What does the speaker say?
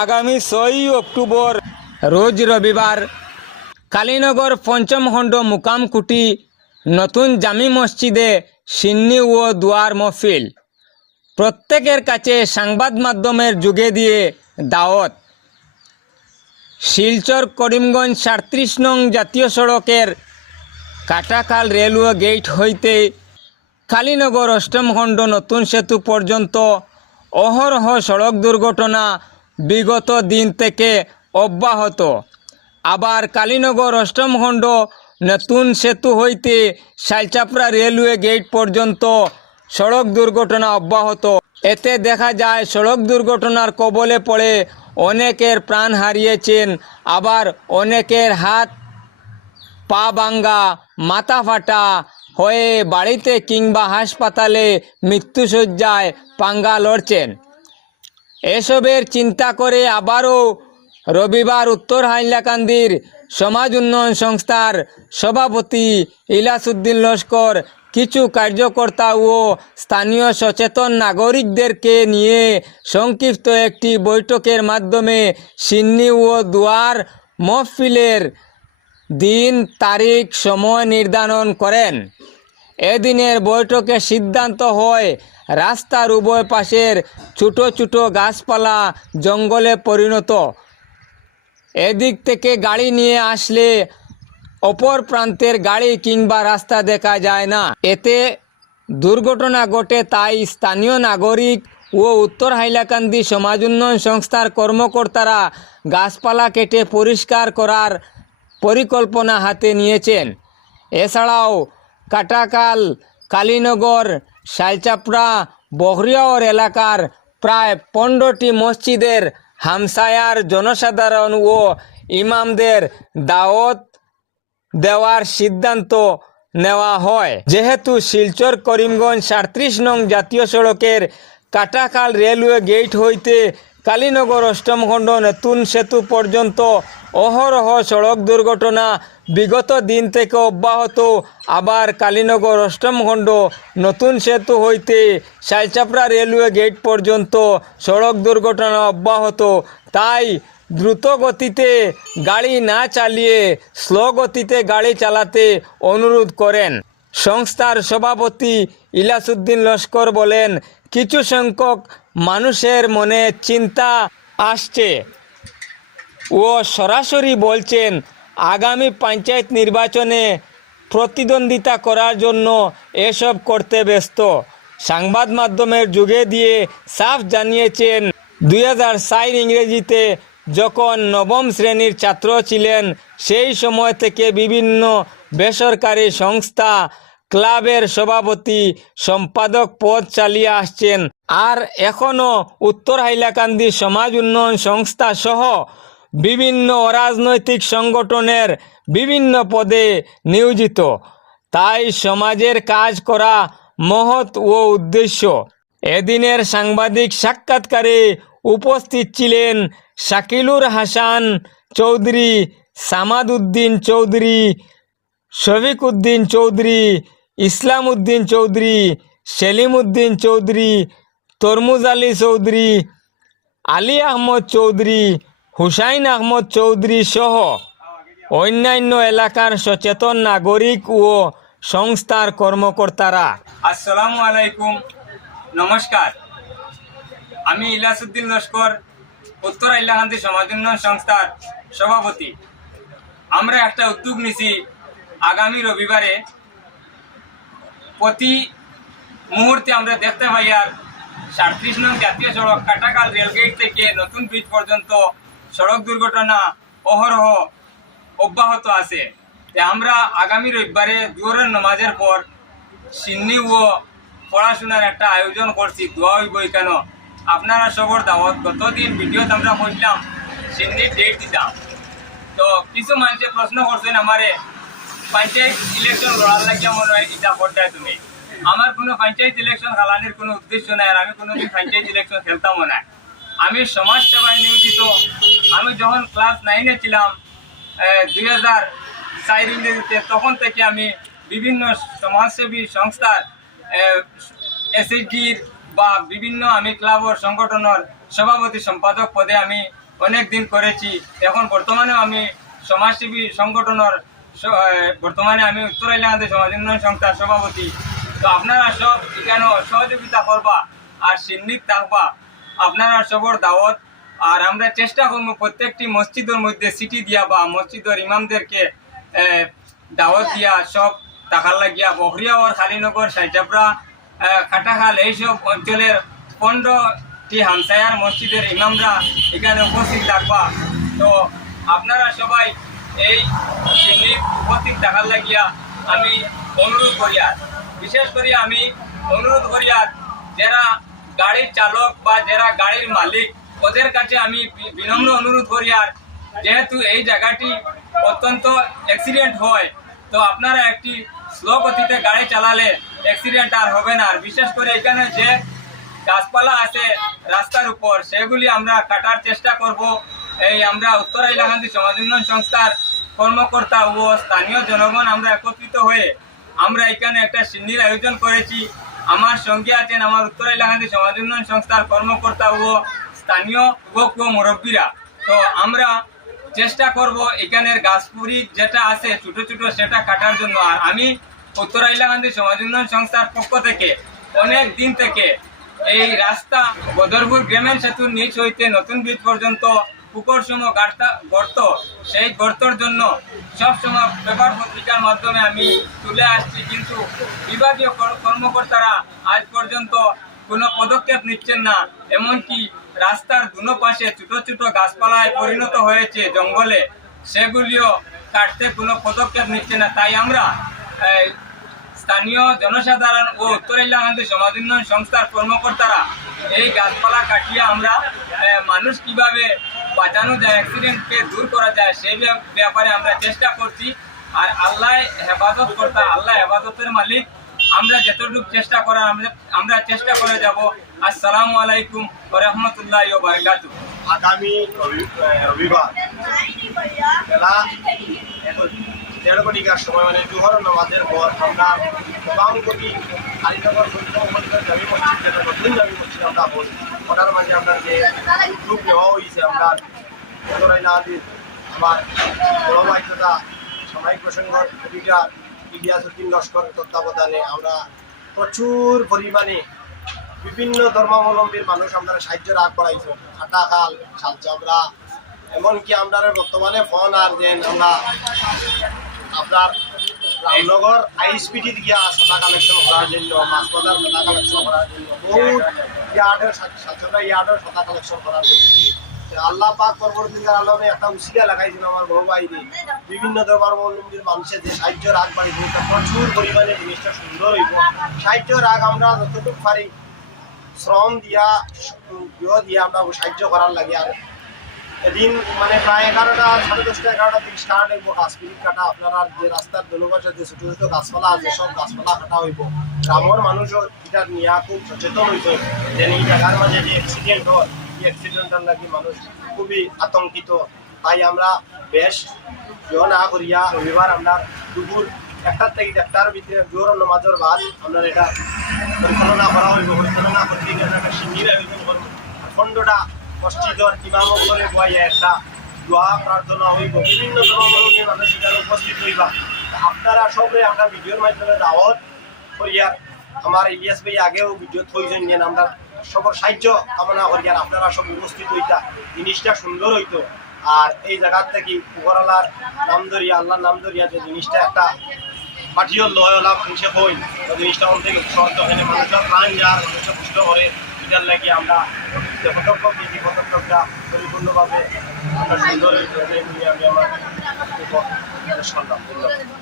আগামী ছয়ই অক্টোবর, রোজ রবিবার কালীনগর পঞ্চম খণ্ড মুকামকুটি নতুন জামি মসজিদে সিন্নি ও দুয়ার মফিল প্রত্যেকের কাছে সংবাদ মাধ্যমের যুগে দিয়ে দাওয়াত। শিলচর করিমগঞ্জ সাঁত্রিশ নং জাতীয় সড়কের কাটাখাল রেলওয়ে গেট হইতে কালীনগর অষ্টম খণ্ড নতুন সেতু পর্যন্ত অহরহ সড়ক দুর্ঘটনা বিগত দিন থেকে অব্যাহত। আবার কালীনগর অষ্টমখণ্ড নতুন সেতু হইতে শালচাপড়া রেলওয়ে গেট পর্যন্ত সড়ক দুর্ঘটনা অব্যাহত। এতে দেখা যায়, সড়ক দুর্ঘটনার কবলে পড়ে অনেকের প্রাণ হারিয়েছেন, আবার অনেকের হাত, পা ভাঙ্গা, মাথা ফাটা হয়ে বাড়িতে কিংবা হাসপাতালে মৃত্যুসজ্জায় পাঙ্গা লড়ছেন। এসবের চিন্তা করে আবারও রবিবার উত্তর হাইলাকান্দির সমাজ উন্নয়ন সংস্থার সভাপতি ইলাসুদ্দিন লস্কর, কিছু কার্যকর্তা ও স্থানীয় সচেতন নাগরিকদেরকে নিয়ে সংক্ষিপ্ত একটি বৈঠকের মাধ্যমে সিন্নি ও দুয়ার মহফিলের দিন, তারিখ, সময় নির্ধারণ করেন। এদিনের বৈঠকে সিদ্ধান্ত হয় রাস্তার উভয় পাশের ছোট ছোট গাছপালা জঙ্গলে পরিণত। এদিক থেকে গাড়ি নিয়ে আসলে অপর প্রান্তের গাড়ি কিংবা রাস্তা দেখা যায় না। এতে দুর্ঘটনা ঘটে তাই স্থানীয় নাগরিক ও উত্তর হাইলাকান্দি সমাজ উন্নয়ন সংস্থার কর্মকর্তারা গাছপালা কেটে পরিষ্কার করার পরিকল্পনা হাতে নিয়েছেন। এছাড়াও কাটাকাল, কালীনগর শালচাপড়া বহরিয়াওর এলাকার প্রায় পনেরোটি মসজিদের হামসায়ার জনসাধারণ ও ইমামদের দাওয়াত দেওয়ার সিদ্ধান্ত নেওয়া হয়। যেহেতু শিলচর, করিমগঞ্জ, সাঁত্রিশ নং জাতীয় সড়কের কাটাখাল রেলওয়ে গেট হইতে কালীনগর অষ্টমখণ্ড নতুন সেতু পর্যন্ত অহরহ সড়ক দুর্ঘটনা বিগত দিন থেকে অব্যাহত। আবার কালীনগর অষ্টম খণ্ড নতুন সেতু হইতে শালচাপড়া রেলওয়ে গেট পর্যন্ত সড়ক দুর্ঘটনা অব্যাহত। তাই দ্রুত গতিতে গাড়ি না চালিয়ে স্লো গতিতে গাড়ি চালাতে অনুরোধ করেন। সংস্থার সভাপতি ইলাসুদ্দিন লস্কর বলেন, কিছু সংখ্যক মানুষের মনে চিন্তা আসছে ও সরাসরি বলছেন আগামী পঞ্চায়েত নির্বাচনে প্রতিদ্বন্দ্বিতা করার জন্য এসব করতে ব্যস্ত। সংবাদ মাধ্যমের যুগে দিয়ে সাফ জানিয়েছেন, দুই হাজার ইংরেজিতে যখন নবম শ্রেণির ছাত্র ছিলেন, সেই সময় থেকে বিভিন্ন বেসরকারি সংস্থা ক্লাবের সভাপতি সম্পাদক পদ চালিয়ে আসছেন। আর এখনও উত্তর হাইলাকান্দি সমাজ উন্নয়ন সংস্থা সহ বিভিন্ন অরাজনৈতিক সংগঠনের বিভিন্ন পদে নিয়োজিত। তাই সমাজের কাজ করা মহৎ ও উদ্দেশ্য। এদিনের সাংবাদিক সাক্ষাৎকারে উপস্থিত ছিলেন শাকিলুর হাসান চৌধুরী সামাদ উদ্দিন চৌধুরী শফিক উদ্দিন চৌধুরী ইসলাম উদ্দিন চৌধুরী সেলিম উদ্দিন চৌধুরী, তরমুজ আলী চৌধুরী, আলী আহমদ চৌধুরী হুসাইন আহমদ চৌধুরী সহ অন্যান্য এলাকার সচেতন নাগরিক ও সংস্থার কর্মকর্তারা। আসসালামু আলাইকুম। নমস্কার। আমি ইলাসুদ্দিন লস্কর, উত্তর হাইলাকান্দি সমাজ উন্নয়ন সংস্থার সভাপতি। আমরা একটা উদ্যোগ নিছি আগামী রবিবারে। প্রতি মুহূর্তে আমরা দেখতে পাই আর সাঁত্রিশ নং জাতীয় সড়ক কাটাকাল রেলগেট থেকে নতুন ব্রিজ পর্যন্ত সড়ক দুর্ঘটনা অহরহ অব্যাহত আছে। আমরা আগামী রবিবারে জোরের নমাজের পর সিন্নি ও পড়াশোনার একটা আয়োজন করছি, দোয়া হইব কেন আপনারা সবর দাওয়াত, গতদিন ভিডিওতে আমরা বললাম, সিন্নির ডেট দিতাম। তো কিছু মানুষে প্রশ্ন করছেন আমারে, পঞ্চায়েত ইলেকশন লড়ার লাগিয়া মনে হয় এটা করতে তুমি? আমার কোনো পঞ্চায়েত ইলেকশন খেলানির কোনো উদ্দেশ্য নাই, আর আমি কোনোদিন পঞ্চায়েত ইলেকশন খেলতামও না আমি সমাজ সেবায় নিয়োজিত আমি যখন ক্লাস নাইনে ছিলাম দুই হাজার চার ইংরেজিতে, তখন থেকে আমি বিভিন্ন সমাজসেবী সংস্থার এসএইচডির বা বিভিন্ন আমি ক্লাবর সংগঠনের সভাপতি সম্পাদক পদে আমি অনেক দিন করেছি। এখন বর্তমানেও আমি সমাজসেবী সংগঠনের বর্তমানে আমি উত্তর এলাকাতে সমাজ উন্নয়ন সংস্থার সভাপতি। তো আপনারা সব এখানে সহযোগিতা করবা আর সিন্নিত থাকবা। আপনারা সবর দাওয়াত আর আমরা চেষ্টা করব প্রত্যেকটি মসজিদের মধ্যে সিটি দিয়া বা মসজিদের ইমামদেরকে দাওয়াত দিয়া সব টাকার লাগিয়া বহরিয়া ওর খালিনগর সাইজাবরা কাটাখাল এইসব অঞ্চলের পনেরোটি হামসায়ার মসজিদের ইমামরা এখানে উপস্থিত থাকবা। তো আপনারা সবাই এই উপস্থিত থাকার লাগিয়া আমি অনুরোধ করিয়ার বিশেষ করে আমি অনুরোধ করিয়ার যারা গাড়ির চালক বা যারা গাড়ির মালিক ওদের কাছে আমি বিনম্র অনুরোধ করি আর যেহেতু এই জায়গাটি অত্যন্ত অ্যাক্সিডেন্ট হয়, তো আপনারা একটি স্লো গতিতে গাড়ি চালালে অ্যাক্সিডেন্ট আর হবে না। আর বিশেষ করে এখানে যে গাছপালা আছে রাস্তার উপর, সেগুলি আমরা কাটার চেষ্টা করব। এই আমরা উত্তর ইলাকান্দি সমাজ উন্নয়ন সংস্থার কর্মকর্তা ও স্থানীয় জনগণ আমরা একত্রিত হয়ে আমরা এখানে একটা সিন্নির আয়োজন করেছি। আমার সঙ্গে আছেন আমার উত্তর এলাকান্দি সমাজ উন্নয়ন সংস্থার কর্মকর্তা ও স্থানীয় যুবক ও মুরব্বীরা। তো আমরা চেষ্টা করব এখানের গাছপুরি যেটা আছে, ছোট ছোট সেটা কাটার জন্য। আর আমি উত্তর ইলাকান্দি সমাজ উন্নয়ন সংস্থার পক্ষ থেকে অনেক দিন থেকে এই রাস্তা বদরপুর গ্রামের সেতুর নিচ হইতে নতুন ব্রিজ পর্যন্ত পুকুর সম গাছটা গর্ত, সেই গর্তর জন্য সবসময় পেপার পত্রিকার মাধ্যমে আমি তুলে আসছি। কিন্তু বিভাগীয় কর্মকর্তারা আজ পর্যন্ত কোনো পদক্ষেপ নিচ্ছেন না, এমনকি রাস্তার দুনো পাশে ছোট ছোট গাছপালায় পরিণত হয়েছে জঙ্গলে, সেগুলিও কাটতে কোনো পদক্ষেপ নিচ্ছে না। তাই আমরা স্থানীয় জনসাধারণ ও উত্তর ইলাকান্দি সমাজ উন্নয়ন সংস্থার কর্মকর্তারা এই গাছপালা কাটিয়ে আমরা মানুষ কীভাবে বাঁচানো যায়, অ্যাক্সিডেন্টকে দূর করা যায়, সেই ব্যাপারে আমরা চেষ্টা করছি। আর আল্লাহ হেফাজত কর্তা আল্লাহ হেফাজতের মালিক আমরা যতটুকু চেষ্টা করার, আমরা চেষ্টা করে যাব। আসসালামু আলাইকুম রহমতুল্লাহ বারকাতু। আগামী রবি- রবিবার। বেলা দেড় ঘটিকার সময় মানে জুহর নামাজের পর আমরা বাম কোটি কালীনগর সন্ধ্যা জামি মসজিদ যেটা নতুন জামি মসজিদ আমরা বলি, ওটার মাঝে আমরা যে উদ্যোগ নেওয়া হয়েছে আমরা আমার বড় ভাই তথা সামাজিক প্রসঙ্গ কবিতা ইলিয়াসুদ্দিন লস্কর তত্ত্বাবধানে আমরা প্রচুর পরিমাণে বিভিন্ন ধর্মাবলম্বীর মানুষ আমরা সাহায্যের হাত বাড়াইছে খাটাখাল শালচাবড়া এমনকি আমরা বর্তমানে ফোন আর দেন আমরা আপনার রামনগর আইএসপিটি গিয়া সাদা কালেকশন করার জন্য মাছ বাজার সাদা কালেকশন করার জন্য, বহুত ইয়ার্ডের সাতশোটা ইয়ার্ডের সাদা কালেকশন করার জন্য। আল্লাহ পাক পরবর্তীকার আলমে একটা উসিলা লাগাইছিল আমার বড় ভাইরে। বিভিন্ন ধর্মাবলম্বীর মানুষের যে সাহায্যের হাত বাড়িয়েছে এটা প্রচুর পরিমাণে জিনিসটা সুন্দর হইব। সাহায্যের আগ আমরা যতটুকু পারি, শ্রম দিয়া ইয়ে দিয়া আমরা সাহায্য করার লাগে। আর এদিন মানে প্রায় এগারোটা, সাড়ে দশটা, এগারোটা থেকে স্টার্ট হইব গাছ পিলিট কাটা। আপনারা যে রাস্তার দোলপাশে যে ছোট ছোট গাছপালা আছে, সব গাছপালা কাটা হইব। গ্রামের মানুষও এটা নিয়ে খুব সচেতন হইছে। যে এই জায়গার মাঝে যে অ্যাক্সিডেন্ট হয় এই অ্যাক্সিডেন্টের লাগি মানুষ খুবই আতঙ্কিত। তাই আমরা বেশ ইয়ে না করিয়া রবিবার আমরা দুপুর একটার থেকে দেড়টার ভিতরে জোর নমাজের বাদ আমরা এটা পরিচালনা করা হইব, পরিচালনা করতে একটা সিঙ্গির আয়োজন করব। খণ্ডটা মসজিদর ইমামগণে বয়ে একটা দোয়া প্রার্থনা হইব। বিভিন্ন ধর্মাবলম্বী মানুষ সেখানে উপস্থিত হইবা। আপনারা সবে আমরা ভিডিওর মাধ্যমে দাওয়াত করিয়ার আমার ইলিয়াস ভাই আগেও ভিডিও থইছেন যে আমরা সবার সাহায্য কামনা করি, আর আপনারা সব উপস্থিত হইতা, জিনিসটা সুন্দর হইতো। আর এই জায়গার থেকে উপরালার নাম ধরিয়া, আল্লাহর নাম ধরিয়া যে জিনিসটা একটা পাঠিও লয়, লাভ হিসেবে হই, তো জিনিসটা আমাদের থেকে সহজ এখানে মানুষের প্রাণ যার, মানুষের কষ্ট করে, এটার লাগি আমরা যে পদক্ষেপ নিয়েছি, পদক্ষেপটা পরিপূর্ণভাবে আমরা সুন্দর হইতে আমি আমার ধন্যবাদ